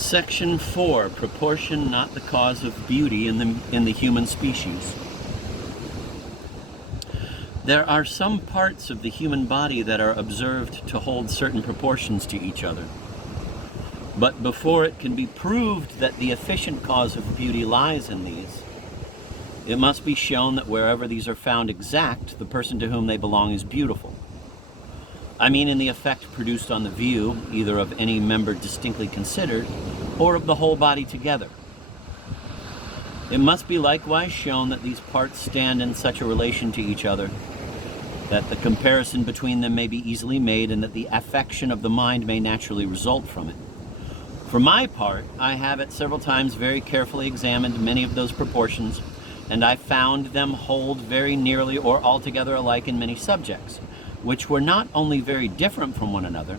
Section 4, proportion not the cause of beauty in the human species. There are some parts of the human body that are observed to hold certain proportions to each other. But before it can be proved that the efficient cause of beauty lies in these, it must be shown that wherever these are found exact, the person to whom they belong is beautiful. I mean in the effect produced on the view, either of any member distinctly considered, or of the whole body together. It must be likewise shown that these parts stand in such a relation to each other, that the comparison between them may be easily made, and that the affection of the mind may naturally result from it. For my part, I have at several times very carefully examined many of those proportions, and I found them hold very nearly or altogether alike in many subjects, which were not only very different from one another,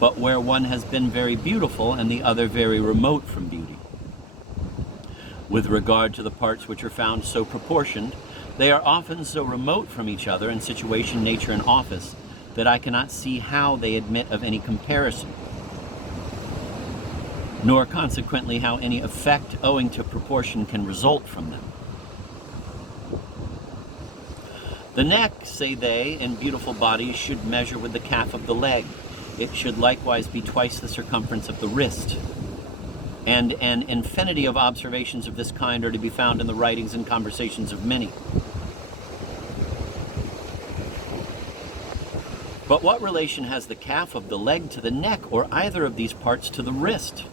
but where one has been very beautiful and the other very remote from beauty. With regard to the parts which are found so proportioned, they are often so remote from each other in situation, nature, and office, that I cannot see how they admit of any comparison, nor consequently how any effect owing to proportion can result from them. The neck, say they, in beautiful bodies should measure with the calf of the leg. It should likewise be twice the circumference of the wrist. And an infinity of observations of this kind are to be found in the writings and conversations of many. But what relation has the calf of the leg to the neck, or either of these parts to the wrist?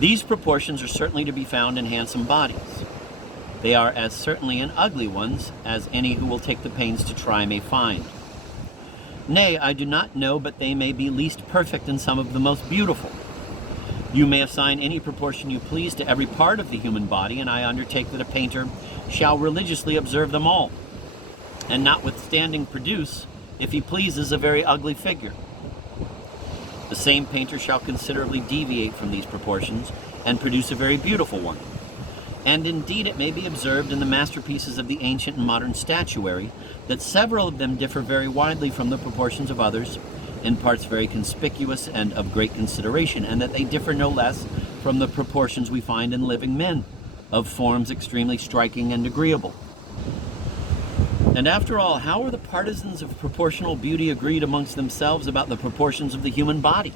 These proportions are certainly to be found in handsome bodies. They are as certainly in ugly ones as any who will take the pains to try may find. Nay, I do not know but they may be least perfect in some of the most beautiful. You may assign any proportion you please to every part of the human body, and I undertake that a painter shall religiously observe them all, and notwithstanding produce, if he pleases, a very ugly figure. The same painter shall considerably deviate from these proportions, and produce a very beautiful one. And indeed it may be observed in the masterpieces of the ancient and modern statuary that several of them differ very widely from the proportions of others, in parts very conspicuous and of great consideration, and that they differ no less from the proportions we find in living men, of forms extremely striking and agreeable. And after all, how are the partisans of proportional beauty agreed amongst themselves about the proportions of the human body?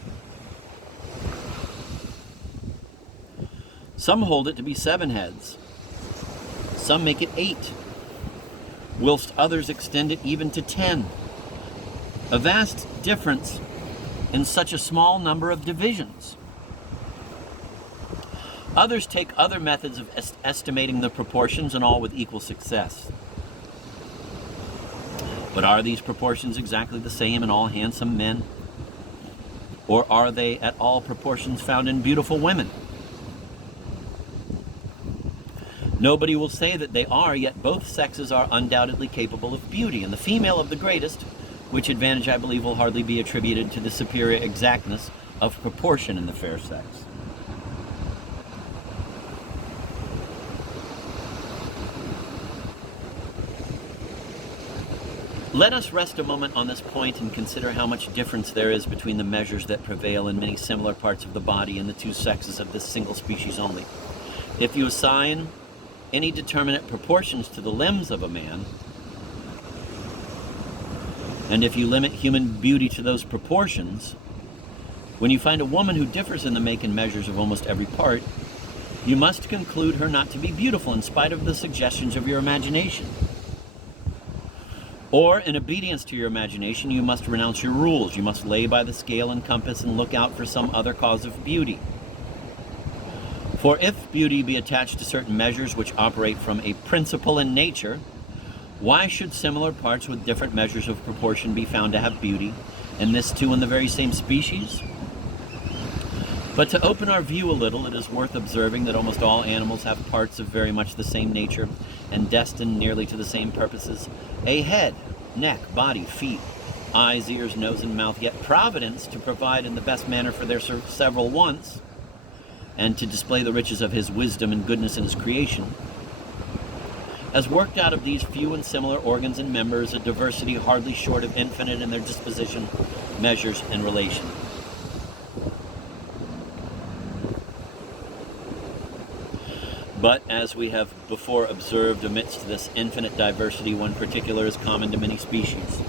Some hold it to be 7 heads. Some make it 8, whilst others extend it even to 10. A vast difference in such a small number of divisions. Others take other methods of estimating the proportions, and all with equal success. But are these proportions exactly the same in all handsome men? Or are they at all proportions found in beautiful women? Nobody will say that they are, yet both sexes are undoubtedly capable of beauty, and the female of the greatest, which advantage I believe will hardly be attributed to the superior exactness of proportion in the fair sex. Let us rest a moment on this point and consider how much difference there is between the measures that prevail in many similar parts of the body in the two sexes of this single species only. If you assign any determinate proportions to the limbs of a man, and if you limit human beauty to those proportions, when you find a woman who differs in the make and measures of almost every part, you must conclude her not to be beautiful in spite of the suggestions of your imagination. Or, in obedience to your imagination, you must renounce your rules. You must lay by the scale and compass and look out for some other cause of beauty. For if beauty be attached to certain measures which operate from a principle in nature, why should similar parts with different measures of proportion be found to have beauty, and this too in the very same species? But to open our view a little, it is worth observing that almost all animals have parts of very much the same nature, and destined nearly to the same purposes. A head, neck, body, feet, eyes, ears, nose, and mouth, yet Providence, to provide in the best manner for their several wants, and to display the riches of his wisdom and goodness in his creation, has worked out of these few and similar organs and members a diversity hardly short of infinite in their disposition, measures, and relation. But as we have before observed, amidst this infinite diversity, one particular is common to many species.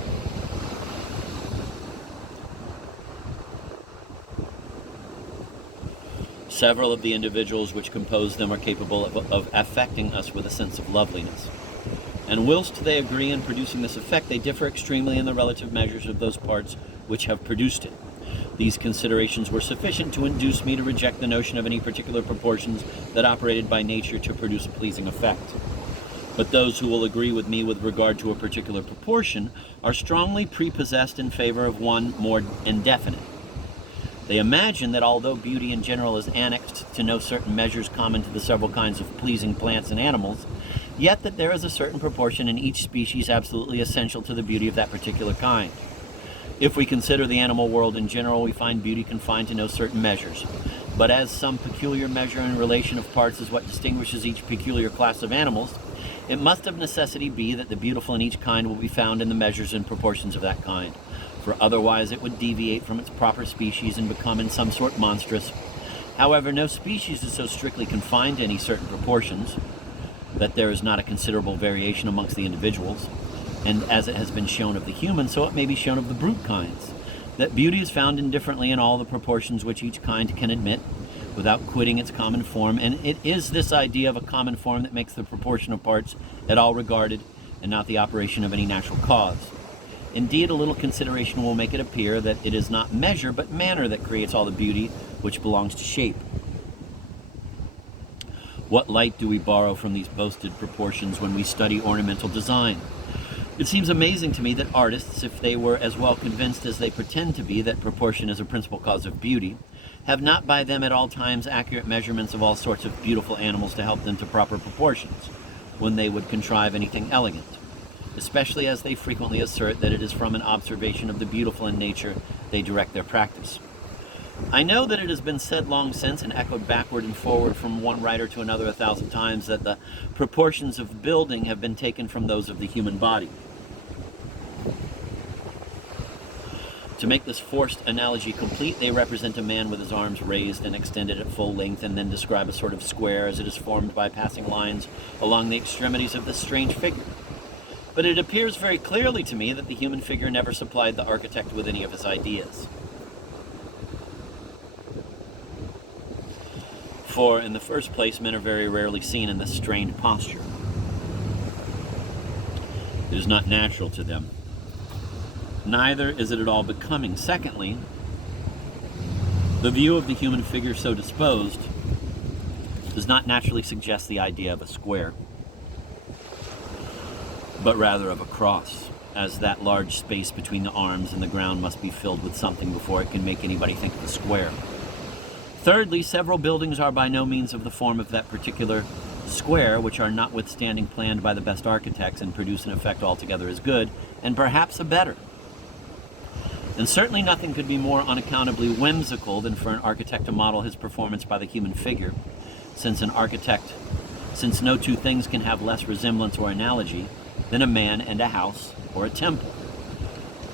Several of the individuals which compose them are capable of affecting us with a sense of loveliness. And whilst they agree in producing this effect, they differ extremely in the relative measures of those parts which have produced it. These considerations were sufficient to induce me to reject the notion of any particular proportions that operated by nature to produce a pleasing effect. But those who will agree with me with regard to a particular proportion are strongly prepossessed in favor of one more indefinite. They imagine that although beauty in general is annexed to no certain measures common to the several kinds of pleasing plants and animals, yet that there is a certain proportion in each species absolutely essential to the beauty of that particular kind. If we consider the animal world in general, we find beauty confined to no certain measures. But as some peculiar measure and relation of parts is what distinguishes each peculiar class of animals, it must of necessity be that the beautiful in each kind will be found in the measures and proportions of that kind. For otherwise it would deviate from its proper species and become in some sort monstrous. However, no species is so strictly confined to any certain proportions that there is not a considerable variation amongst the individuals. And as it has been shown of the human, so it may be shown of the brute kinds, that beauty is found indifferently in all the proportions which each kind can admit, without quitting its common form. And it is this idea of a common form that makes the proportion of parts at all regarded, and not the operation of any natural cause. Indeed, a little consideration will make it appear that it is not measure, but manner that creates all the beauty which belongs to shape. What light do we borrow from these boasted proportions when we study ornamental design? It seems amazing to me that artists, if they were as well convinced as they pretend to be that proportion is a principal cause of beauty, have not by them at all times accurate measurements of all sorts of beautiful animals to help them to proper proportions, when they would contrive anything elegant, especially as they frequently assert that it is from an observation of the beautiful in nature they direct their practice. I know that it has been said long since and echoed backward and forward from one writer to another 1,000 times that the proportions of building have been taken from those of the human body. To make this forced analogy complete, they represent a man with his arms raised and extended at full length, and then describe a sort of square as it is formed by passing lines along the extremities of this strange figure. But it appears very clearly to me that the human figure never supplied the architect with any of his ideas. For, in the first place, men are very rarely seen in this strained posture. It is not natural to them. Neither is it at all becoming. Secondly, the view of the human figure so disposed does not naturally suggest the idea of a square, but rather of a cross, as that large space between the arms and the ground must be filled with something before it can make anybody think of a square. Thirdly, several buildings are by no means of the form of that particular square, which are notwithstanding planned by the best architects and produce an effect altogether as good, and perhaps a better. And certainly nothing could be more unaccountably whimsical than for an architect to model his performance by the human figure, since no two things can have less resemblance or analogy than a man and a house or a temple.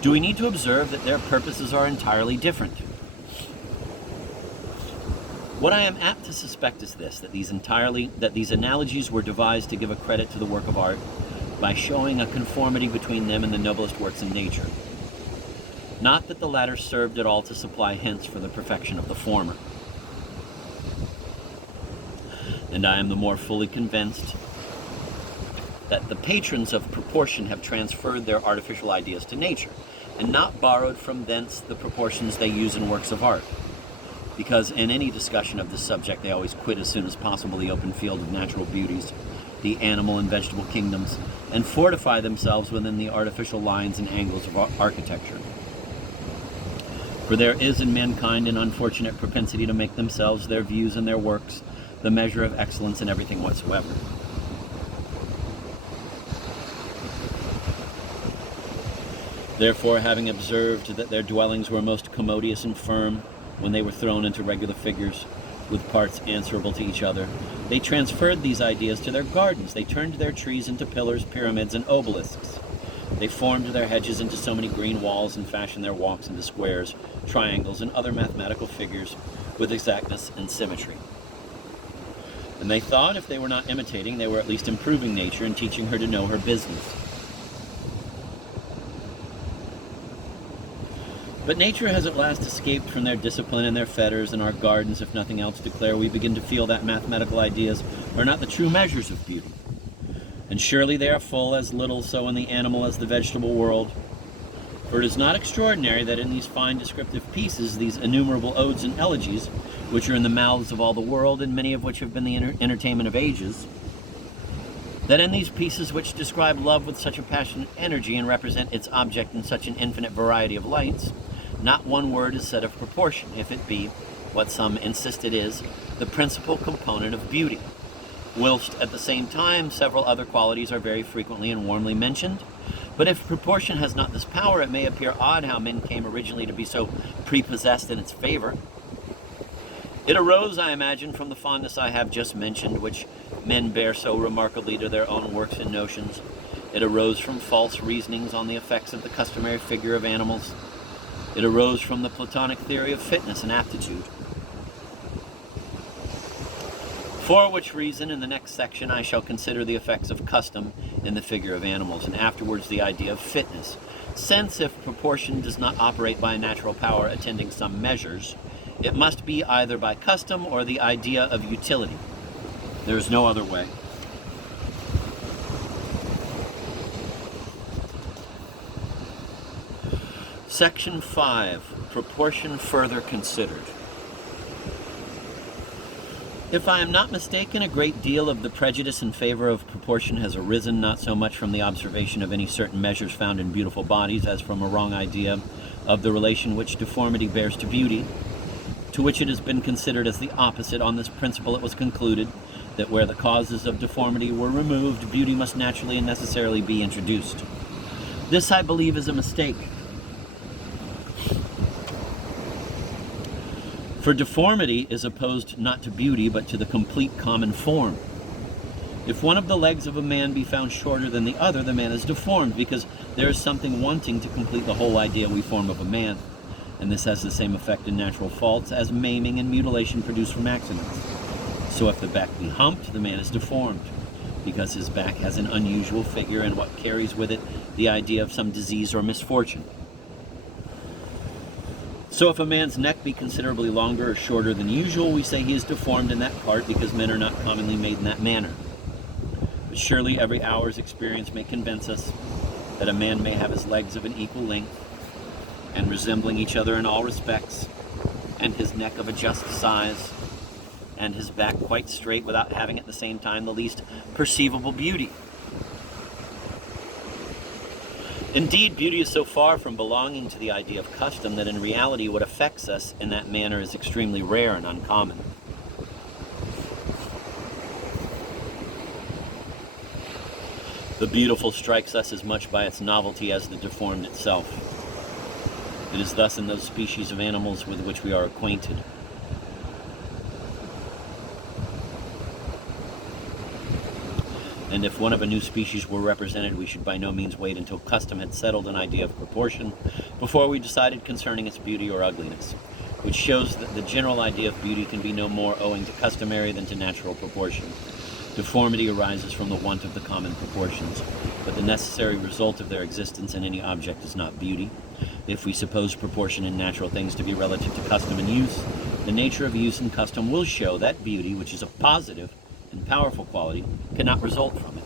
Do we need to observe that their purposes are entirely different? What I am apt to suspect is this, that these analogies were devised to give a credit to the work of art by showing a conformity between them and the noblest works in nature. Not that the latter served at all to supply hints for the perfection of the former. And I am the more fully convinced that the patrons of proportion have transferred their artificial ideas to nature, and not borrowed from thence the proportions they use in works of art. Because in any discussion of this subject, they always quit as soon as possible the open field of natural beauties, the animal and vegetable kingdoms, and fortify themselves within the artificial lines and angles of architecture. For there is in mankind an unfortunate propensity to make themselves, their views and their works, the measure of excellence in everything whatsoever. Therefore, having observed that their dwellings were most commodious and firm when they were thrown into regular figures, with parts answerable to each other, they transferred these ideas to their gardens. They turned their trees into pillars, pyramids, and obelisks. They formed their hedges into so many green walls and fashioned their walks into squares, triangles, and other mathematical figures with exactness and symmetry. And they thought if they were not imitating, they were at least improving nature and teaching her to know her business. But nature has at last escaped from their discipline and their fetters, and our gardens, if nothing else, declare we begin to feel that mathematical ideas are not the true measures of beauty. And surely they are full as little so in the animal as the vegetable world. For it is not extraordinary that in these fine descriptive pieces, these innumerable odes and elegies, which are in the mouths of all the world, and many of which have been the entertainment of ages, that in these pieces which describe love with such a passionate energy and represent its object in such an infinite variety of lights, not one word is said of proportion, if it be, what some insist it is, the principal component of beauty, whilst at the same time several other qualities are very frequently and warmly mentioned. But if proportion has not this power, it may appear odd how men came originally to be so prepossessed in its favor. It arose, I imagine, from the fondness I have just mentioned, which men bear so remarkably to their own works and notions. It arose from false reasonings on the effects of the customary figure of animals. It arose from the Platonic theory of fitness and aptitude. For which reason, in the next section, I shall consider the effects of custom in the figure of animals, and afterwards the idea of fitness. Since if proportion does not operate by a natural power attending some measures, it must be either by custom or the idea of utility. There is no other way. Section 5. Proportion further considered. If I am not mistaken, a great deal of the prejudice in favor of proportion has arisen not so much from the observation of any certain measures found in beautiful bodies as from a wrong idea of the relation which deformity bears to beauty, to which it has been considered as the opposite. On this principle it was concluded that where the causes of deformity were removed, beauty must naturally and necessarily be introduced. This, I believe, is a mistake. For deformity is opposed not to beauty, but to the complete common form. If one of the legs of a man be found shorter than the other, the man is deformed, because there is something wanting to complete the whole idea we form of a man. And this has the same effect in natural faults as maiming and mutilation produce from accidents. So if the back be humped, the man is deformed, because his back has an unusual figure and what carries with it the idea of some disease or misfortune. So if a man's neck be considerably longer or shorter than usual, we say he is deformed in that part, because men are not commonly made in that manner. But surely every hour's experience may convince us that a man may have his legs of an equal length and resembling each other in all respects, and his neck of a just size, and his back quite straight, without having at the same time the least perceivable beauty. Indeed, beauty is so far from belonging to the idea of custom that in reality what affects us in that manner is extremely rare and uncommon. The beautiful strikes us as much by its novelty as the deformed itself. It is thus in those species of animals with which we are acquainted. And if one of a new species were represented, we should by no means wait until custom had settled an idea of proportion before we decided concerning its beauty or ugliness, which shows that the general idea of beauty can be no more owing to customary than to natural proportion. Deformity arises from the want of the common proportions, but the necessary result of their existence in any object is not beauty. If we suppose proportion in natural things to be relative to custom and use, the nature of use and custom will show that beauty, which is a positive and powerful quality, cannot result from it.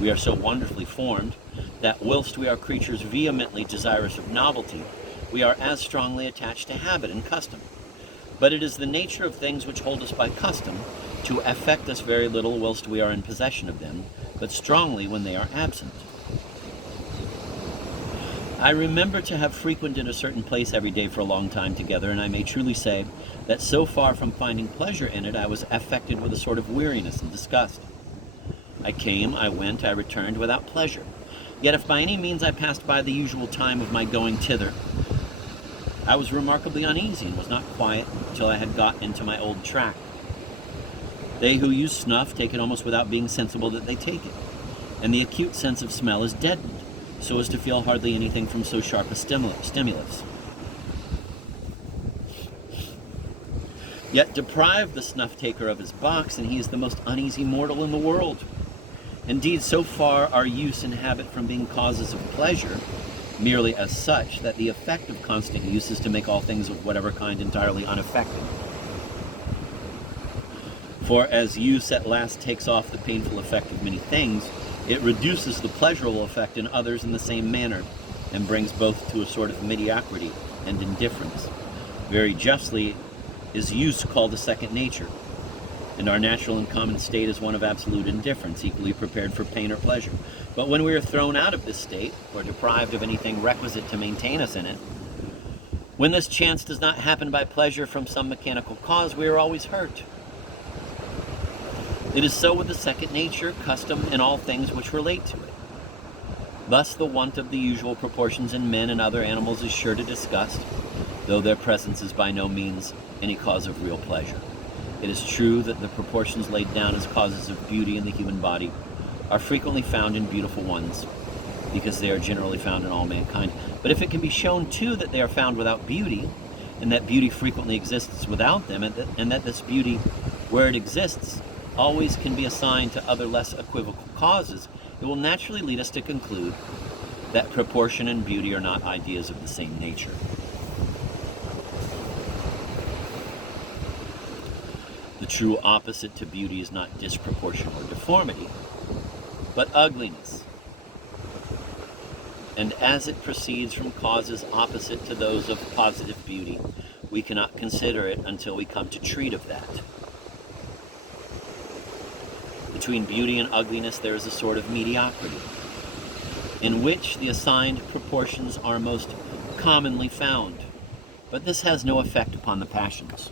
We are so wonderfully formed that whilst we are creatures vehemently desirous of novelty, we are as strongly attached to habit and custom. But it is the nature of things which hold us by custom to affect us very little whilst we are in possession of them, but strongly when they are absent. I remember to have frequented a certain place every day for a long time together, and I may truly say that so far from finding pleasure in it, I was affected with a sort of weariness and disgust. I came, I went, I returned without pleasure. Yet if by any means I passed by the usual time of my going thither, I was remarkably uneasy and was not quiet till I had got into my old track. They who use snuff take it almost without being sensible that they take it, and the acute sense of smell is deadened, so as to feel hardly anything from so sharp a stimulus. Yet deprive the snuff-taker of his box, and he is the most uneasy mortal in the world. Indeed, so far are use and habit from being causes of pleasure, merely as such, that the effect of constant use is to make all things of whatever kind entirely unaffected. For as use at last takes off the painful effect of many things, it reduces the pleasurable effect in others in the same manner, and brings both to a sort of mediocrity and indifference. Very justly is use called a second nature, and our natural and common state is one of absolute indifference, equally prepared for pain or pleasure. But when we are thrown out of this state, or deprived of anything requisite to maintain us in it, when this chance does not happen by pleasure from some mechanical cause, we are always hurt. It is so with the second nature, custom, and all things which relate to it. Thus the want of the usual proportions in men and other animals is sure to disgust, though their presence is by no means any cause of real pleasure. It is true that the proportions laid down as causes of beauty in the human body are frequently found in beautiful ones, because they are generally found in all mankind. But if it can be shown too that they are found without beauty, and that beauty frequently exists without them, and that this beauty, where it exists, always can be assigned to other less equivocal causes, it will naturally lead us to conclude that proportion and beauty are not ideas of the same nature. The true opposite to beauty is not disproportion or deformity, but ugliness. And as it proceeds from causes opposite to those of positive beauty, we cannot consider it until we come to treat of that. Between beauty and ugliness there is a sort of mediocrity, in which the assigned proportions are most commonly found, but this has no effect upon the passions.